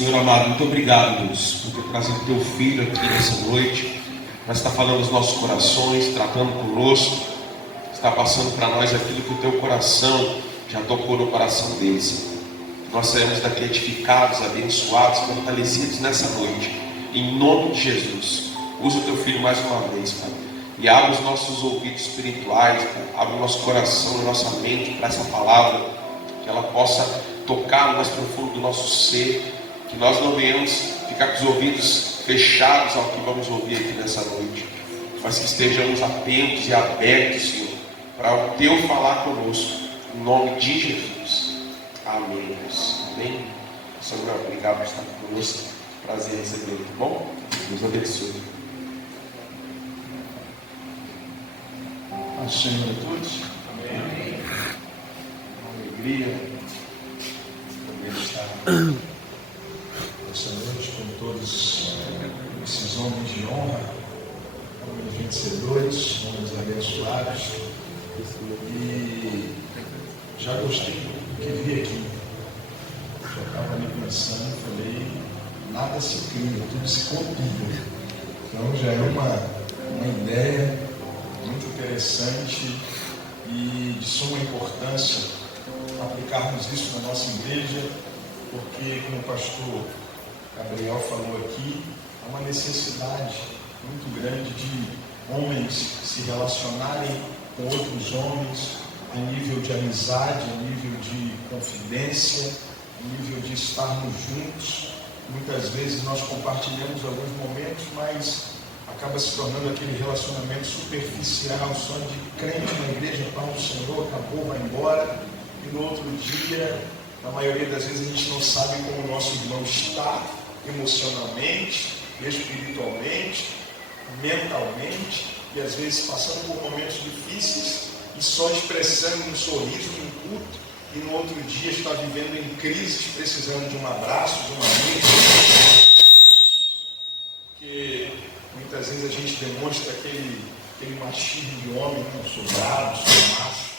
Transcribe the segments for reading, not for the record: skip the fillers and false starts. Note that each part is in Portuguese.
Senhor amado, muito obrigado, Deus, por ter trazido teu filho aqui nessa noite, para estar falando nos nossos corações, tratando conosco, está passando para nós aquilo que o teu coração já tocou no coração dele, Senhor. Nós saímos daqui edificados, abençoados, fortalecidos nessa noite, em nome de Jesus. Usa o teu filho mais uma vez, Pai, e abre os nossos ouvidos espirituais, Pai. Abre o nosso coração e nossa mente para essa palavra, que ela possa tocar no mais profundo do nosso ser, que nós não venhamos ficar com os ouvidos fechados ao que vamos ouvir aqui nessa noite, mas que estejamos atentos e abertos, Senhor, para o teu falar conosco, em nome de Jesus. Amém, Deus. Amém. Senhor, obrigado por estar conosco. Prazer em receber, tá bom? Deus abençoe. A Senhor a todos. Amém. Uma alegria poder estar essa noite com todos esses homens de honra, homens vencedores, homens abençoados. E já gostei do que vi aqui. Eu estava me pensando e falei, nada se cria, tudo se copia. Então já é uma ideia muito interessante e de suma importância aplicarmos isso na nossa igreja, porque, como o pastor Gabriel falou aqui, há uma necessidade muito grande de homens se relacionarem com outros homens a nível de amizade, a nível de confidência, a nível de estarmos juntos. Muitas vezes nós compartilhamos alguns momentos, mas acaba se tornando aquele relacionamento superficial, só de crente na igreja, para o Senhor, acabou, vai embora, e no outro dia, na maioria das vezes, a gente não sabe como o nosso irmão está emocionalmente, espiritualmente, mentalmente, e às vezes passando por momentos difíceis e só expressando um sorriso, um culto, e no outro dia está vivendo em crises, precisando de um abraço, de uma amiga. Porque muitas vezes a gente demonstra aquele machismo de homem, não sou bravo, sou macho,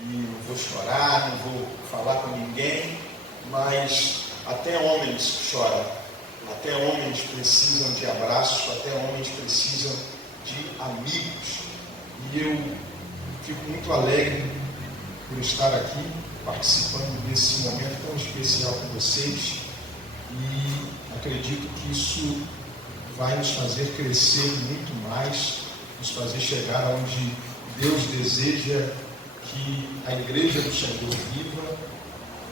e não vou chorar, não vou falar com ninguém, mas até homens choram, até homens precisam de abraços, até homens precisam de amigos. E eu fico muito alegre por estar aqui, participando desse momento tão especial com vocês, e acredito que isso vai nos fazer crescer muito mais, nos fazer chegar aonde Deus deseja que a igreja do Senhor viva,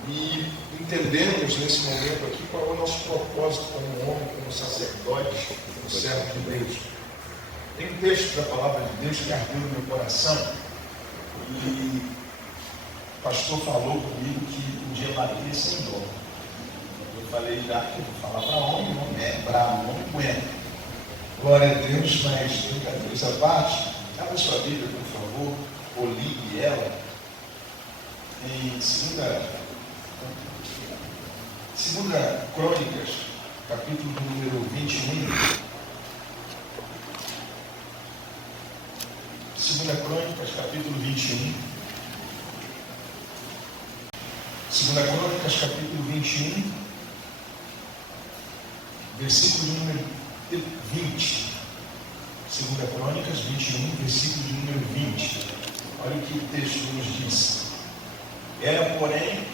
e entendemos nesse momento aqui qual é o nosso propósito como homem, como sacerdote, como servo de Deus. Tem um texto da palavra de Deus que ardeu no meu coração, e o pastor falou comigo que podia bater sem dó. Eu falei já que eu vou falar para homem, não é bravo, não aguenta. Glória a Deus, mas brincadeiras à parte, abra sua Bíblia, por favor, ou ligue ela em segunda Crônicas, capítulo número 21. Segunda Crônicas, capítulo 21. Segunda Crônicas, capítulo 21, versículo de número 20. Segunda Crônicas 21, versículo de número 20. Olha o que o texto nos diz. Era, porém,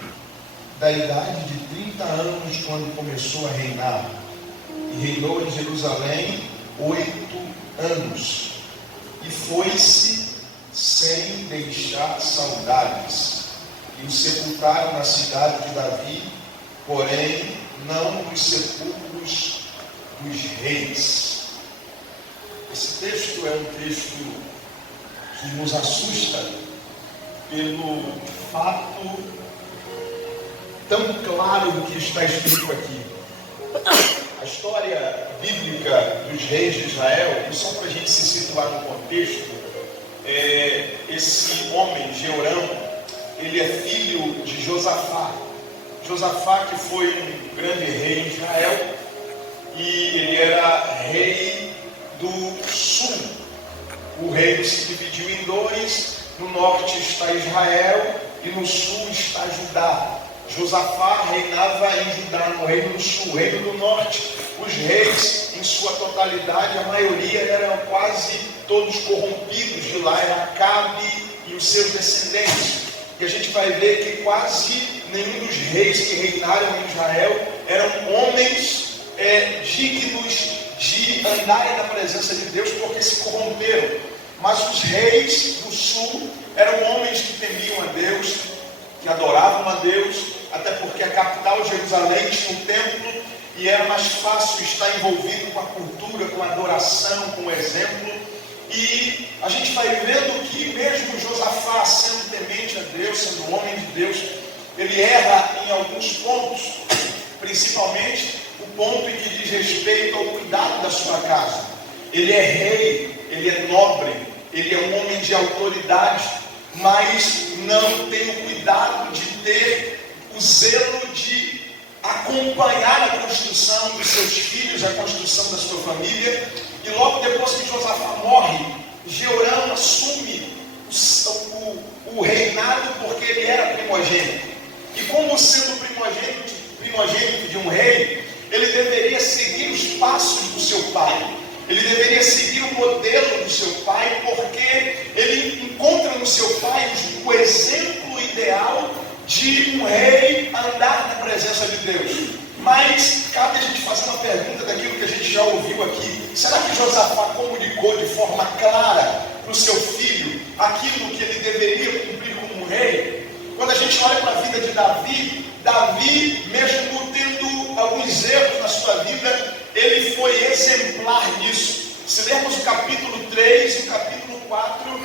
da idade de 30 anos quando começou a reinar, e reinou em Jerusalém 8 anos, e foi-se sem deixar saudades, e o sepultaram na cidade de Davi, porém não nos sepulcros dos reis. Esse texto é um texto que nos assusta pelo fato tão claro do que está escrito aqui. A história bíblica dos reis de Israel, e só para a gente se situar no contexto, esse homem, Jeorão, ele é filho de Josafá. Josafá, que foi um grande rei de Israel, e ele era rei do sul. O reino se dividiu em dois: no norte está Israel e no sul está Judá. Josafá reinava em Judá, no reino do sul, reino do norte. Os reis, em sua totalidade, a maioria eram quase todos corrompidos de lá, era Acabe e os seus descendentes. E a gente vai ver que quase nenhum dos reis que reinaram em Israel eram homens dignos de andarem na presença de Deus, porque se corromperam. Mas os reis do sul eram homens que temiam a Deus, que adoravam a Deus, até porque a capital, Jerusalém, tinha um templo e era mais fácil estar envolvido com a cultura, com a adoração, com o exemplo. E a gente vai vendo que mesmo Josafá, sendo temente a Deus, sendo um homem de Deus, ele erra em alguns pontos, principalmente o ponto em que diz respeito ao cuidado da sua casa. Ele é rei, ele é nobre, ele é um homem de autoridade, mas não tem o cuidado de ter o zelo de acompanhar a construção dos seus filhos, a construção da sua família. E logo depois que Josafá morre, Jeorão assume o reinado, porque ele era primogênito. E como sendo primogênito de um rei, ele deveria seguir os passos do seu pai. Ele deveria seguir o modelo do seu pai, porque ele encontra no seu pai o exemplo ideal de um rei andar na presença de Deus. Mas cabe a gente fazer uma pergunta daquilo que a gente já ouviu aqui. Será que Josafá comunicou de forma clara para o seu filho aquilo que ele deveria cumprir como rei? Quando a gente olha para a vida de Davi, mesmo tendo alguns erros na sua vida, ele foi exemplar nisso. Se lermos o capítulo 3 e o capítulo 4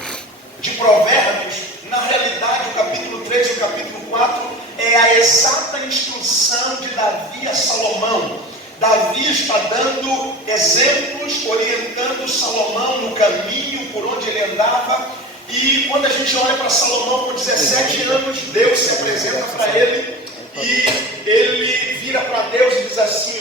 de Provérbios, na realidade o capítulo 3 e o capítulo 4 é a exata instrução de Davi a Salomão. Davi está dando exemplos, orientando Salomão no caminho por onde ele andava. E quando a gente olha para Salomão, com 17 anos, Deus se apresenta para ele e ele vira para Deus e diz assim: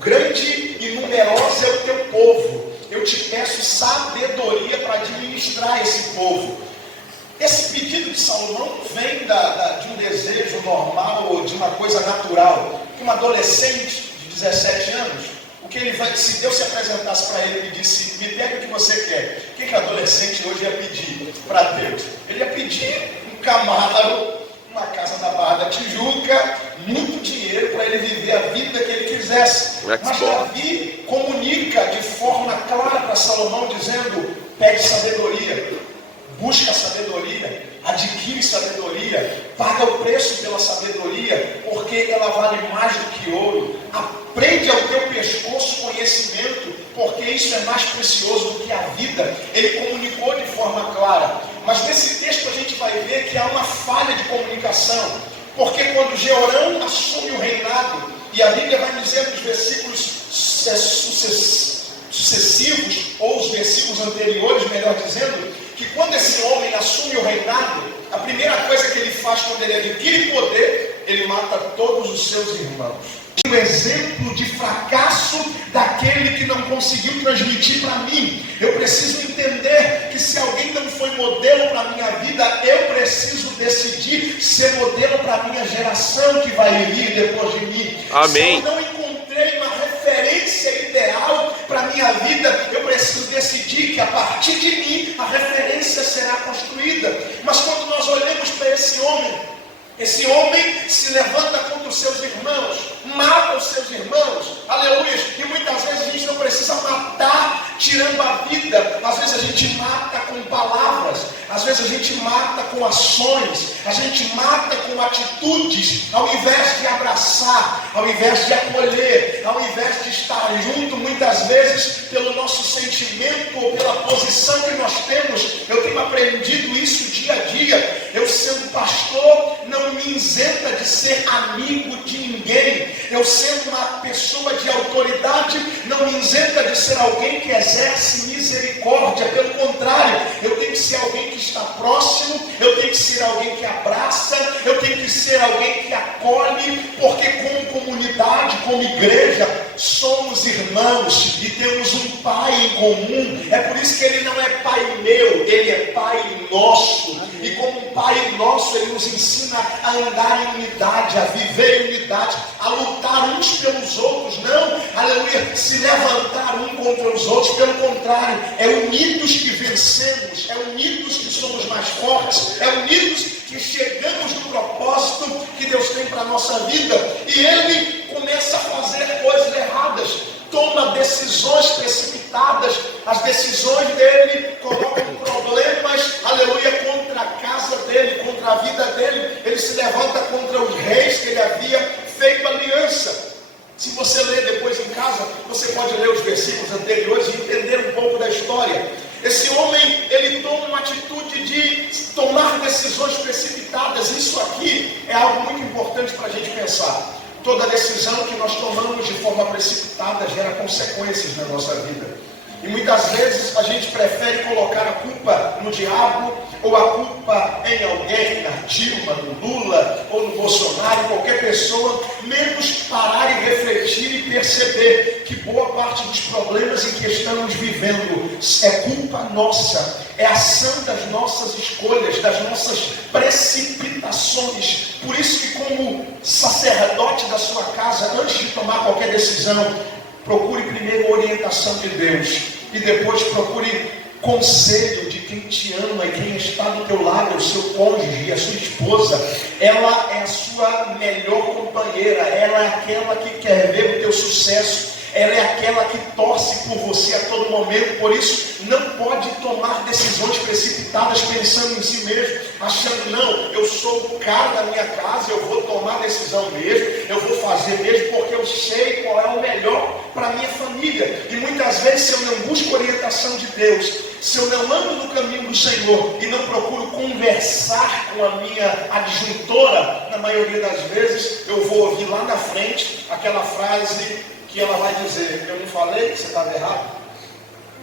grande e numeroso é o teu povo, eu te peço sabedoria para administrar esse povo. Esse pedido de Salomão vem de um desejo normal ou de uma coisa natural. Que um adolescente de 17 anos, se Deus se apresentasse para ele e disse: me pega o que você quer, o que adolescente hoje ia pedir para Deus? Ele ia pedir um Camaro, uma casa na Barra da Tijuca, muito dinheiro para ele viver a vida que ele quisesse. Mas Davi comunica de forma clara para Salomão, dizendo: pede sabedoria, busca sabedoria, adquire sabedoria, paga o preço pela sabedoria, porque ela vale mais do que ouro. Prende ao teu pescoço conhecimento, porque isso é mais precioso do que a vida. Ele comunicou de forma clara. Mas nesse texto a gente vai ver que há uma falha de comunicação, porque quando Jeorão assume o reinado, e a Bíblia vai dizer nos versículos sucessivos, ou os versículos anteriores, melhor dizendo, que quando esse homem assume o reinado, a primeira coisa que ele faz quando ele adquire poder, ele mata todos os seus irmãos. Um exemplo de fracasso daquele que não conseguiu transmitir para mim. Eu preciso entender que se alguém não foi modelo para a minha vida, eu preciso decidir ser modelo para a minha geração que vai vir depois de mim. Amém. Se eu não encontrei uma referência ideal para a minha vida, eu preciso decidir que a partir de mim a referência será construída. Mas quando nós olhamos para esse homem se levanta contra os seus irmãos, mata os seus irmãos, aleluia. E muitas vezes a gente não precisa matar tirando a vida, às vezes a gente mata com palavras, às vezes a gente mata com ações, a gente mata com atitudes, ao invés de abraçar, ao invés de acolher, ao invés de estar junto, muitas vezes pelo nosso sentimento ou pela posição que nós temos. Eu tenho aprendido isso dia a dia. Eu, sendo pastor, não me isenta de ser amigo de ninguém. Eu, sendo uma pessoa de autoridade, não me isenta de ser alguém que exerce misericórdia. Pelo contrário, eu tenho que ser alguém que está próximo, eu tenho que ser alguém que abraça, eu tenho que ser alguém que acolhe, porque como comunidade, como igreja, somos irmãos e temos um Pai em comum. É por isso que Ele não é Pai meu, Ele é Pai nosso. E como um Pai nosso, Ele nos ensina a andar em unidade, a viver em unidade, a lutar uns pelos outros, não, aleluia, se levantar um contra os outros. Pelo contrário, é unidos que vencemos, é unidos que somos mais fortes, é unidos que chegamos no propósito que Deus tem para a nossa vida. E ele começa a fazer coisas erradas, toma decisões precipitadas. As decisões dele colocam problemas, aleluia, contra a casa dele, contra a vida dele. Ele se levanta contra os reis que ele havia feito aliança. Se você ler depois em casa, você pode ler os versículos anteriores e entender um pouco da história. Esse homem, ele toma uma atitude de tomar decisões precipitadas. Isso aqui é algo muito importante para a gente pensar. Toda decisão que nós tomamos de forma precipitada gera consequências na nossa vida. E muitas vezes a gente prefere colocar a culpa no diabo, ou a culpa em alguém, na Dilma, no Lula, ou no Bolsonaro, qualquer pessoa, menos parar e refletir e perceber que boa parte dos problemas em que estamos vivendo é culpa nossa, é ação das nossas escolhas, das nossas precipitações. Por isso que, como sacerdote da sua casa, antes de tomar qualquer decisão, procure primeiro a orientação de Deus e depois procure conselho de quem te ama e quem está do teu lado, o seu cônjuge, a sua esposa. Ela é a sua melhor companheira, ela é aquela que quer ver o teu sucesso, ela é aquela que torce por você a todo momento. Por isso, não pode tomar decisões precipitadas pensando em si mesmo, achando, não, eu sou o cara da minha casa, eu vou tomar decisão mesmo, eu vou fazer mesmo, porque eu sei qual é o melhor para a minha família. E muitas vezes, se eu não busco orientação de Deus, se eu não ando no caminho do Senhor e não procuro conversar com a minha adjuntora, na maioria das vezes, eu vou ouvir lá na frente aquela frase que ela vai dizer: eu não falei que você estava errado?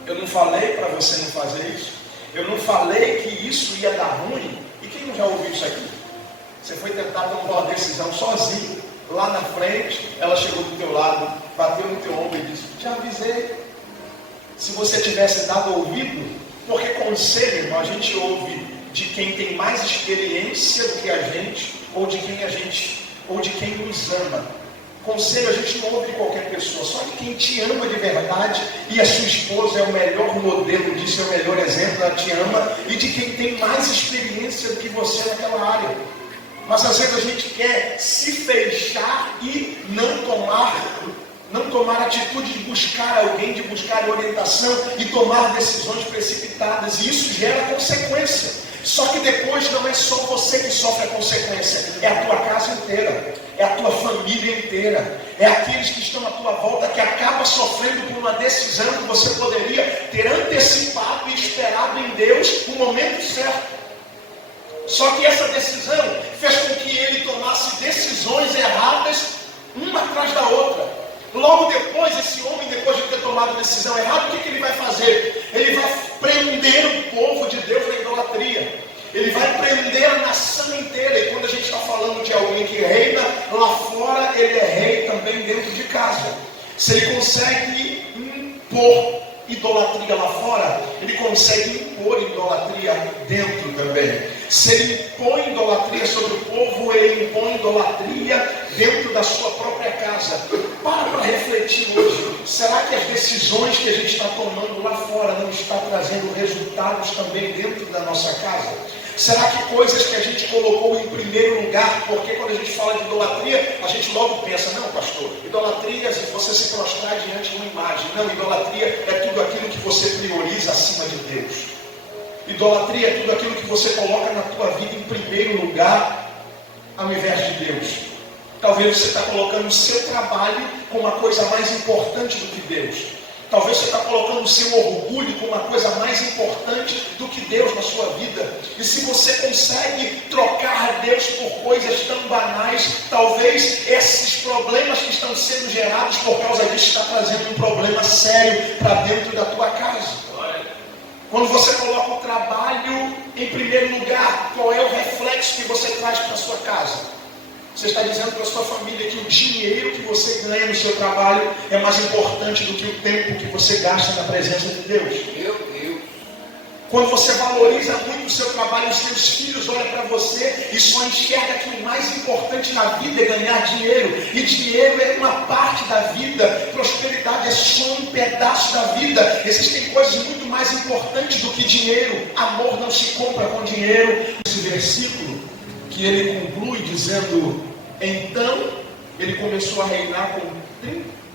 Eu não falei para você não fazer isso? Eu não falei que isso ia dar ruim? E quem não já ouviu isso aqui? Você foi tentar tomar uma decisão sozinho, lá na frente, ela chegou do teu lado, bateu no teu ombro e disse: te avisei. Se você tivesse dado ouvido, porque conselho, irmão, a gente ouve de quem tem mais experiência do que a gente, ou de quem nos ama. Conselho a gente não ouve de qualquer pessoa, só de quem te ama de verdade, e a sua esposa é o melhor modelo disso, é o melhor exemplo, ela te ama, e de quem tem mais experiência do que você naquela área. Mas às vezes a gente quer se fechar e não tomar atitude de buscar alguém, de buscar orientação e tomar decisões precipitadas, e isso gera consequência. Só que depois não é só você que sofre a consequência, é a tua casa inteira, é a tua família inteira, é aqueles que estão à tua volta que acabam sofrendo por uma decisão que você poderia ter antecipado e esperado em Deus no momento certo. Só que essa decisão fez com que ele tomasse decisões erradas, uma atrás da outra. Logo depois, esse homem, depois de ter tomado a decisão errada, o que ele vai fazer? Ele vai prender o povo de Deus na idolatria. Ele vai prender a nação inteira. E quando a gente está falando de alguém que reina lá fora, ele é rei também dentro de casa. Se ele consegue impor idolatria lá fora, ele consegue impor idolatria dentro também. Se ele impõe idolatria sobre o povo, ele impõe idolatria dentro da sua própria casa. Para refletir hoje. Será que as decisões que a gente está tomando lá fora não está trazendo resultados também dentro da nossa casa? Será que coisas que a gente colocou em primeiro lugar, porque quando a gente fala de idolatria, a gente logo pensa, não, pastor, idolatria é você se prostrar diante de uma imagem. Não, idolatria é tudo aquilo que você prioriza acima de Deus. Idolatria é tudo aquilo que você coloca na tua vida em primeiro lugar, ao invés de Deus. Talvez você está colocando o seu trabalho como uma coisa mais importante do que Deus. Talvez você está colocando o seu orgulho como uma coisa mais importante do que Deus na sua vida. E se você consegue trocar Deus por coisas tão banais, talvez esses problemas que estão sendo gerados por causa disso está trazendo um problema sério para dentro da tua casa. Quando você coloca o trabalho em primeiro lugar, qual é o reflexo que você traz para a sua casa? Você está dizendo para a sua família que o dinheiro que você ganha no seu trabalho é mais importante do que o tempo que você gasta na presença de Deus. Meu Deus. Quando você valoriza muito o seu trabalho, os seus filhos olham para você e só enxerga que o mais importante na vida é ganhar dinheiro. E dinheiro é uma parte da vida, prosperidade é só um pedaço da vida. Existem coisas muito mais importantes do que dinheiro. Amor não se compra com dinheiro. Esse versículo que ele conclui dizendo: então ele começou a reinar com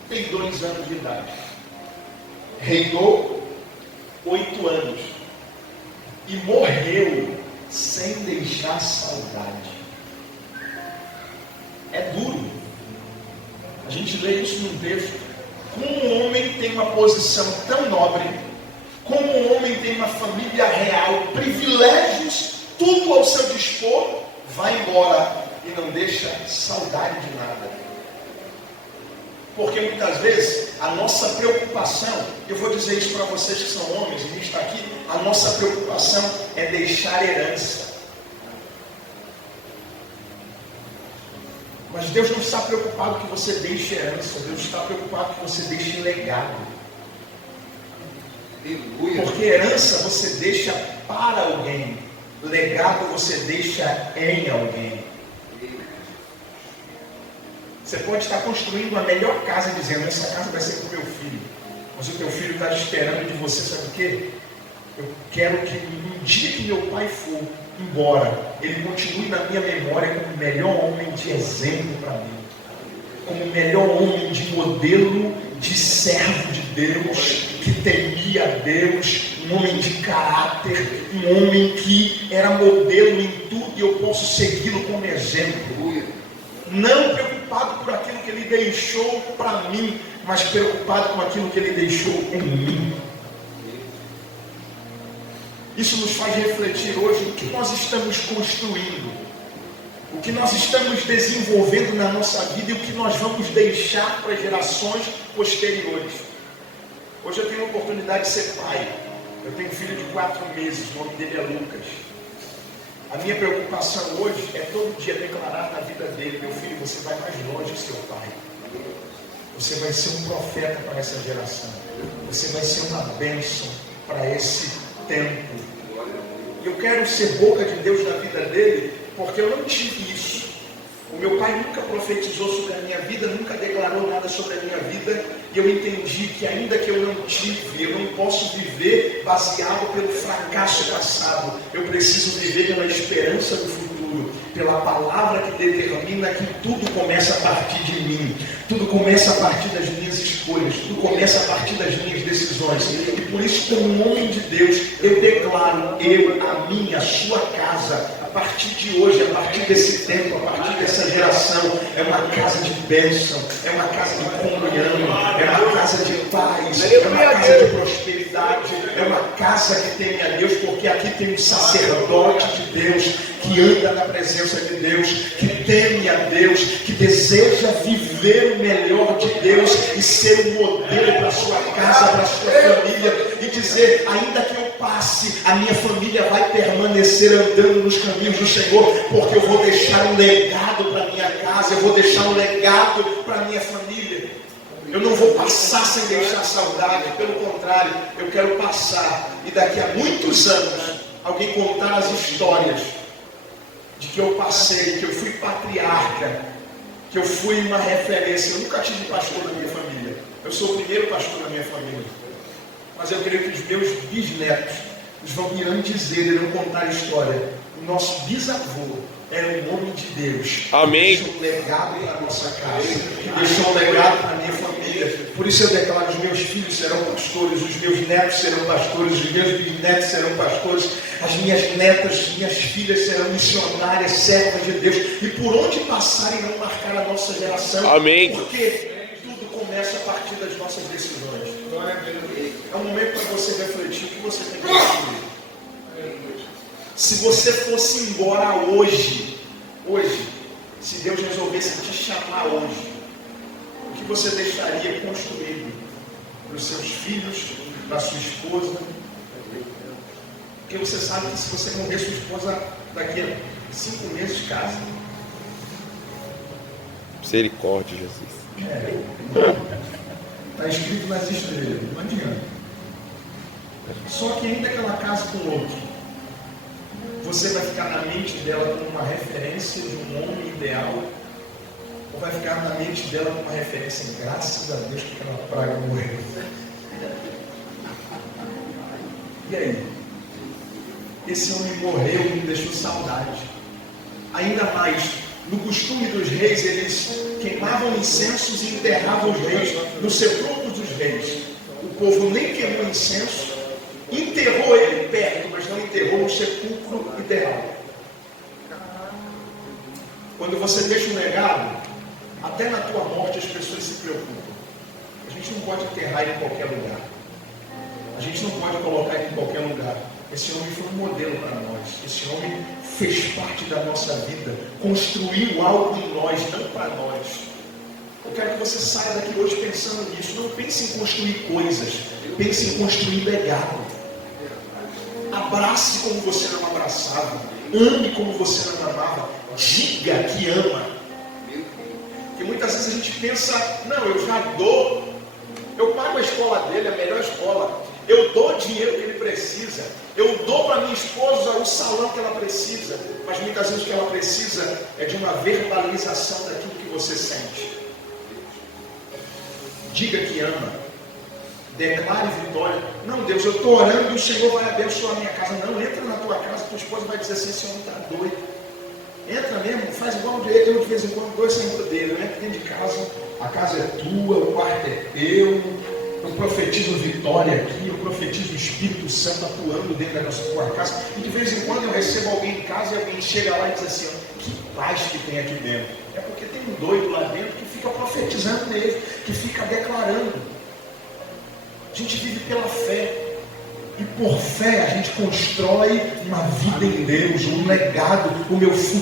32 anos de idade. Reinou 8 anos. E morreu sem deixar saudade. É duro. A gente lê isso num texto. Como um homem tem uma posição tão nobre, como um homem tem uma família real, privilégios, tudo ao seu dispor, vai embora e não deixa saudade de nada. Porque muitas vezes a nossa preocupação, eu vou dizer isso para vocês que são homens, e a gente está aqui, a nossa preocupação é deixar herança. Mas Deus não está preocupado que você deixe herança, Deus está preocupado que você deixe legado. Porque herança você deixa para alguém, legado você deixa em alguém. Você pode estar construindo a melhor casa dizendo: essa casa vai ser para o meu filho. Mas o teu filho está esperando de você, sabe o quê? Eu quero que no dia que meu pai for embora, ele continue na minha memória como o melhor homem de exemplo para mim. Como o melhor homem de modelo, de servo de Deus, que temia a Deus, um homem de caráter, um homem que era modelo em tudo e eu posso segui-lo como exemplo. Não preocupado por aquilo que ele deixou para mim, mas preocupado com aquilo que ele deixou em mim. Isso nos faz refletir hoje o que nós estamos construindo, o que nós estamos desenvolvendo na nossa vida e o que nós vamos deixar para gerações posteriores. Hoje eu tenho a oportunidade de ser pai. Eu tenho um filho de 4 meses, o nome dele é Lucas. A minha preocupação hoje é todo dia declarar na vida dele: meu filho, você vai mais longe que seu pai. Você vai ser um profeta para essa geração. Você vai ser uma bênção para esse tempo. E eu quero ser boca de Deus na vida dele, porque eu não tive isso. O meu pai nunca profetizou sobre a minha vida, nunca declarou nada sobre a minha vida, e eu entendi que ainda que eu não tive, eu não posso viver baseado pelo fracasso passado. Eu preciso viver pela esperança do futuro, pela palavra que determina que tudo começa a partir de mim, tudo começa a partir das minhas escolhas, tudo começa a partir das minhas decisões. E por isso, como um homem de Deus, eu declaro, a minha, a sua casa, a partir de hoje, a partir desse tempo, a partir dessa geração, é uma casa de bênção, é uma casa de comunhão, é uma casa de paz, é uma casa de prosperidade, é uma casa que teme a Deus, porque aqui tem um sacerdote de Deus, que anda na presença de Deus, que teme a Deus, que deseja viver o melhor de Deus e ser um modelo para a sua casa, para a sua família, e dizer: ainda que eu passe, a minha família vai permanecer andando nos caminhos do Senhor, porque eu vou deixar um legado para a minha casa, eu vou deixar um legado para a minha família. Eu não vou passar sem deixar saudade, pelo contrário, eu quero passar e daqui a muitos anos alguém contar as histórias de que eu passei, que eu fui patriarca, que eu fui uma referência. Eu nunca tive pastor na minha família, eu sou o primeiro pastor da minha família, mas eu creio que os meus bisnetos irão dizer, irão contar a história. O nosso bisavô era um homem de Deus. Amém. Que deixou um legado para a nossa casa, que deixou um legado para a minha família. Por isso eu declaro: os meus filhos serão pastores, os meus netos serão pastores, os meus bisnetos serão pastores, as minhas netas, minhas filhas serão missionárias, servas de Deus, e por onde passarem vão marcar a nossa geração. Amém. Porque tudo começa a partir das nossas decisões. É um momento para você refletir o que você tem que construir. Se você fosse embora hoje, se Deus resolvesse te chamar hoje, o que você deixaria construído para os seus filhos, para a sua esposa? Porque você sabe que se você morrer, sua esposa daqui a 5 meses casa. Misericórdia, Jesus. Está escrito nas estrelas, não adianta. Só que ainda que ela case com outro, você vai ficar na mente dela como uma referência de um homem ideal? Ou vai ficar na mente dela como uma referência, graças a Deus que aquela praga morreu? E aí? Esse homem morreu e me deixou saudade. Ainda mais, no costume dos reis, eles queimavam incensos e enterravam os reis nos sepulcros dos reis. O povo nem queimou incenso, enterrou ele perto, mas não enterrou no sepulcro ideal. Quando você deixa um legado, até na tua morte as pessoas se preocupam. A gente não pode enterrar ele em qualquer lugar. A gente não pode colocar ele em qualquer lugar. Esse homem foi um modelo para nós. Esse homem fez parte da nossa vida, construiu algo em nós, não para nós. Eu quero que você saia daqui hoje pensando nisso. Não pense em construir coisas, pense em construir legado. Abrace como você não abraçava, ame como você não amava, diga que ama. Porque muitas vezes a gente pensa, não, eu já dou, eu pago a escola dele, a melhor escola, eu dou o dinheiro que ele precisa, eu dou para minha esposa o salão que ela precisa, mas muitas vezes o que ela precisa é de uma verbalização daquilo que você sente. Diga que ama, declare vitória. Não, Deus, eu estou orando e o Senhor vai abençoar a minha casa. Não, entra na tua casa, tua esposa vai dizer assim, esse homem está doido. Entra mesmo, faz igual eu de vez em quando dou essa dele, entra dentro de casa, a casa é tua, o quarto é teu. Eu profetizo vitória aqui, eu profetizo o Espírito Santo atuando dentro da nossa tua casa. E de vez em quando eu recebo alguém em casa e alguém chega lá e diz assim, que paz que tem aqui dentro. É porque tem um doido lá dentro que fica profetizando nele, que fica declarando. A gente vive pela fé. E por fé a gente constrói uma vida em Deus, um legado.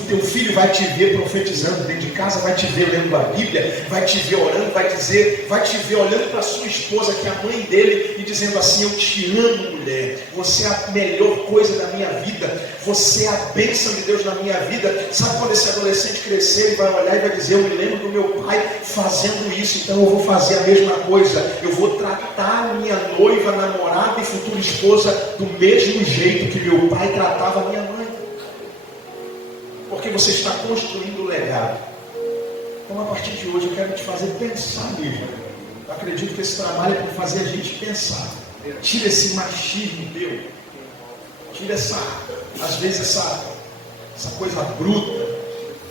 Teu filho vai te ver profetizando dentro de casa, vai te ver lendo a Bíblia, vai te ver orando, vai te ver olhando para a sua esposa, que é a mãe dele, e dizendo assim, eu te amo, mulher, você é a melhor coisa da minha vida, você é a bênção de Deus na minha vida. Sabe quando esse adolescente crescer, ele vai olhar e vai dizer, eu me lembro do meu pai fazendo isso, então eu vou fazer a mesma coisa, eu vou tratar minha noiva, namorada e futura esposa do mesmo jeito que meu pai tratava minha mãe. Porque você está construindo o legado. Então, a partir de hoje, eu quero te fazer pensar mesmo. Eu acredito que esse trabalho é para fazer a gente pensar. Tira esse machismo teu. Tira às vezes, essa coisa bruta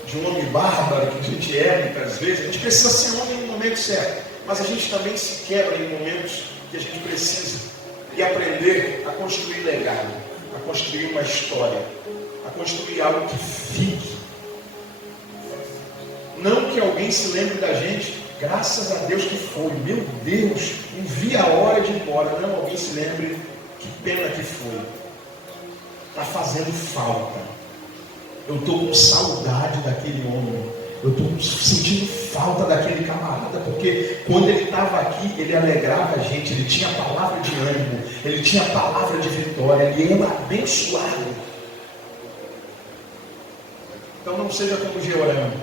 de um homem bárbaro que a gente é, muitas vezes. A gente precisa ser homem no momento certo. Mas a gente também se quebra em momentos que a gente precisa. E aprender a construir legado, a construir uma história, a construir algo que fique. Não que alguém se lembre da gente, graças a Deus que foi, meu Deus, não vi a hora de ir embora. Não, alguém se lembre, que pena que foi. Está fazendo falta. Eu estou com saudade daquele homem. Eu estou sentindo falta daquele camarada, porque quando ele estava aqui, ele alegrava a gente, ele tinha palavra de ânimo, ele tinha palavra de vitória, ele era abençoado. Então não seja como Jeorão,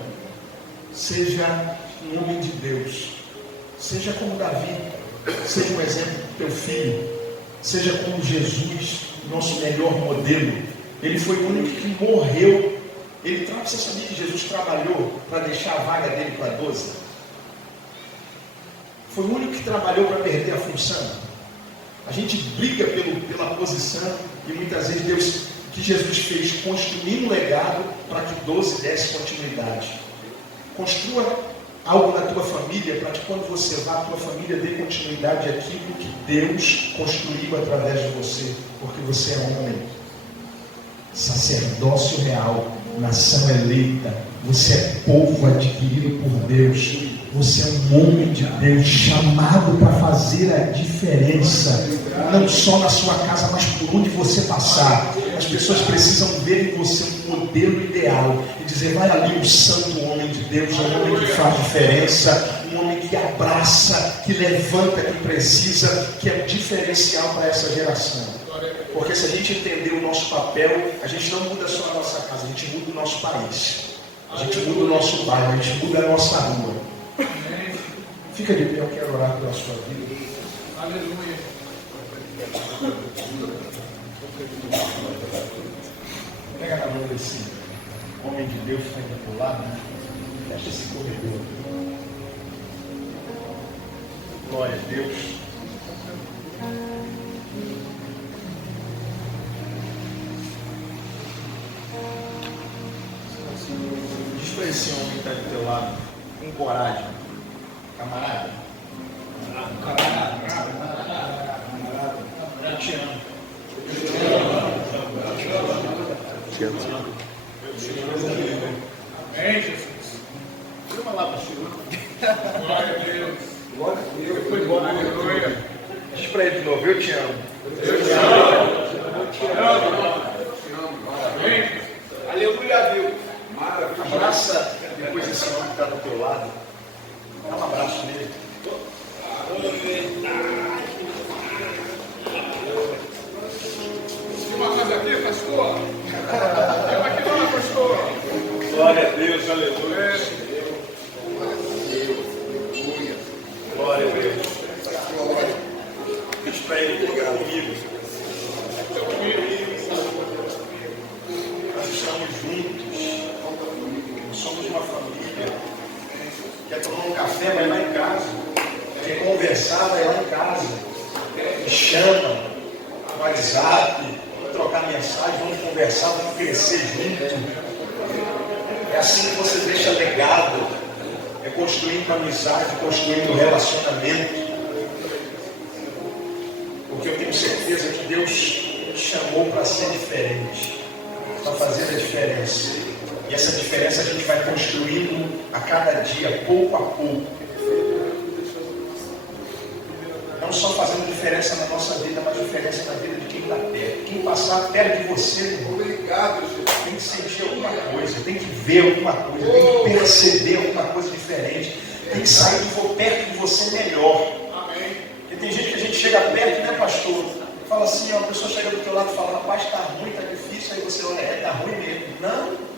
seja um homem de Deus, seja como Davi, seja um exemplo do teu filho, seja como Jesus, nosso melhor modelo. Ele foi o único que morreu. Você sabia que Jesus trabalhou para deixar a vaga dele para 12? Foi o único que trabalhou para perder a função. A gente briga pela posição e muitas vezes Deus, o que Jesus fez, construir um legado para que 12 desse continuidade. Construa algo na tua família para que quando você vá, a tua família dê continuidade àquilo que Deus construiu através de você, porque você é homem, sacerdócio real, nação eleita, você é povo adquirido por Deus, você é um homem de Deus, chamado para fazer a diferença, não só na sua casa, mas por onde você passar. As pessoas precisam ver em você um modelo ideal e dizer, vai ali um santo homem de Deus, um homem que faz diferença, um homem que abraça, que levanta quem precisa, que é diferencial para essa geração. Porque se a gente entender o nosso papel, a gente não muda só a nossa casa, a gente muda o nosso país, a gente muda o nosso bairro, a gente muda a nossa rua. Fica de pé, eu quero orar pela sua vida. Aleluia. Pega na mão desse homem de Deus que está aqui do lado, né? Fecha esse corredor. Glória a Deus. Diz para esse homem que está do teu lado, com coragem, camarada. Eu te amo. Amém, Jesus. Vamos lá, pastor. Glória a Deus. Glória a Deus. Foi bom. Aleluia. Diz para ele de novo, eu te amo. Eu te amo. Eu te amo. Amém. Aleluia a Deus. Maravilha. Abraça depois esse homem que está do teu lado. Dá um abraço nele. Uma coisa aqui, pastor. Eu aqui não, pastor. Glória a Deus, aleluia. Glória a Deus. Diz para ele que é amigo. Nós estamos juntos. Somos uma família. Quer tomar um café, vai lá em casa. Quer conversar, vai lá em casa. Me chama no WhatsApp, trocar mensagem, vamos conversar, vamos crescer junto. É assim que você deixa legado. É construindo amizade, construindo relacionamento. Porque eu tenho certeza que Deus te chamou para ser diferente, para fazer a diferença. E essa diferença a gente vai construindo a cada dia, pouco a pouco. Não só fazendo diferença na nossa vida, mas diferença na vida de quem está perto. Quem passar perto de você, obrigado, Jesus. Tem que sentir alguma coisa, tem que ver alguma coisa, tem que perceber alguma coisa diferente. Tem que sair do que for perto de você melhor. Amém. Porque tem gente que a gente chega perto, né, pastor? Fala assim, ó, a pessoa chega do teu lado e fala, rapaz, está ruim, está difícil. Aí você olha, está ruim mesmo. Não.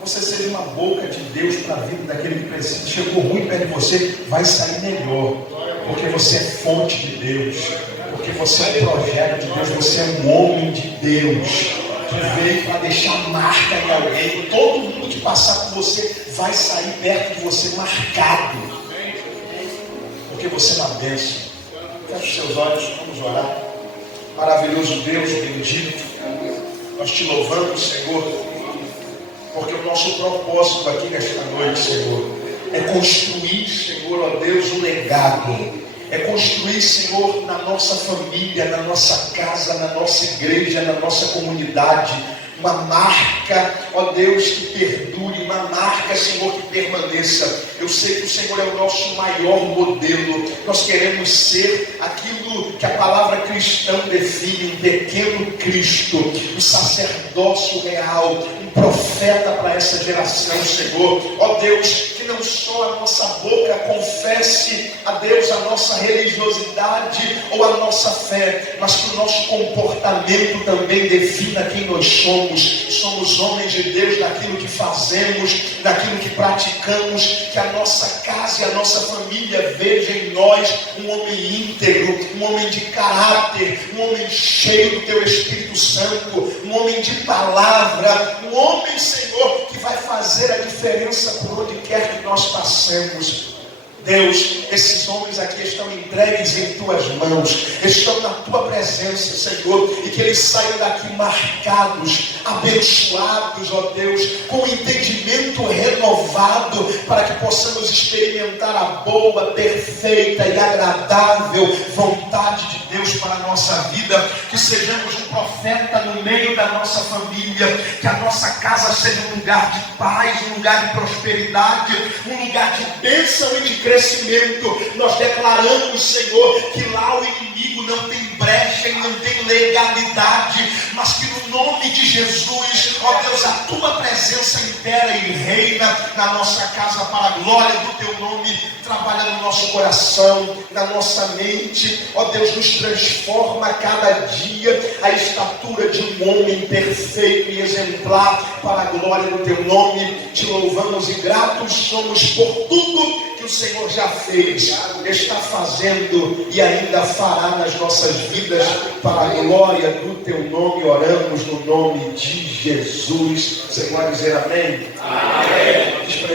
Você seja uma boca de Deus para a vida daquele que precisa. Chegou ruim perto de você, vai sair melhor. Porque você é fonte de Deus. Porque você é um projeto de Deus. Você é um homem de Deus. Que veio para deixar marca em alguém. Todo mundo que passar por você vai sair perto de você marcado. Porque você é uma bênção. Feche os seus olhos, vamos orar. Maravilhoso Deus, bendito. Nós te louvamos, Senhor. Porque o nosso propósito aqui nesta noite, Senhor, é construir, Senhor, ó Deus, um legado. É construir, Senhor, na nossa família, na nossa casa, na nossa igreja, na nossa comunidade, uma marca, ó Deus, que perdure, uma marca, Senhor, que permaneça. Eu sei que o Senhor é o nosso maior modelo. Nós queremos ser aquilo que a palavra cristã define, um pequeno Cristo, um sacerdócio real, um profeta para essa geração, Senhor. Ó Deus, que não só a nossa boca confesse a Deus a nossa religiosidade ou a nossa fé, mas que o nosso comportamento também defina quem nós somos. Somos homens de Deus naquilo que fazemos, naquilo que praticamos, que a nossa casa e a nossa família veja em nós um homem íntegro, um homem de caráter, um homem cheio do Teu Espírito Santo, um homem de palavra, um homem, Senhor, que vai fazer a diferença por onde quer que nós passemos. Deus, esses homens aqui estão entregues em Tuas mãos, estão na Tua presença, Senhor, e que eles saiam daqui marcados, abençoados, ó Deus, com entendimento renovado, para que possamos experimentar a boa, perfeita e agradável vontade de Deus para a nossa vida, que sejamos um profeta no meio da nossa família, que a nossa casa seja um lugar de paz, um lugar de prosperidade, um lugar de bênção e de crescimento. Nós declaramos, Senhor, que lá o inimigo não tem brecha e não tem legalidade, mas que no nome de Jesus, ó Deus, a Tua presença impera e reina na nossa casa para a glória do Teu nome. Trabalha no nosso coração, na nossa mente, ó Deus, nos transforma a cada dia a estatura de um homem perfeito e exemplar para a glória do Teu nome. Te louvamos e gratos somos por tudo que o Senhor já fez, está fazendo e ainda fará nas nossas vidas, para a glória do teu nome. Oramos no nome de Jesus. Você pode dizer amém? Amém.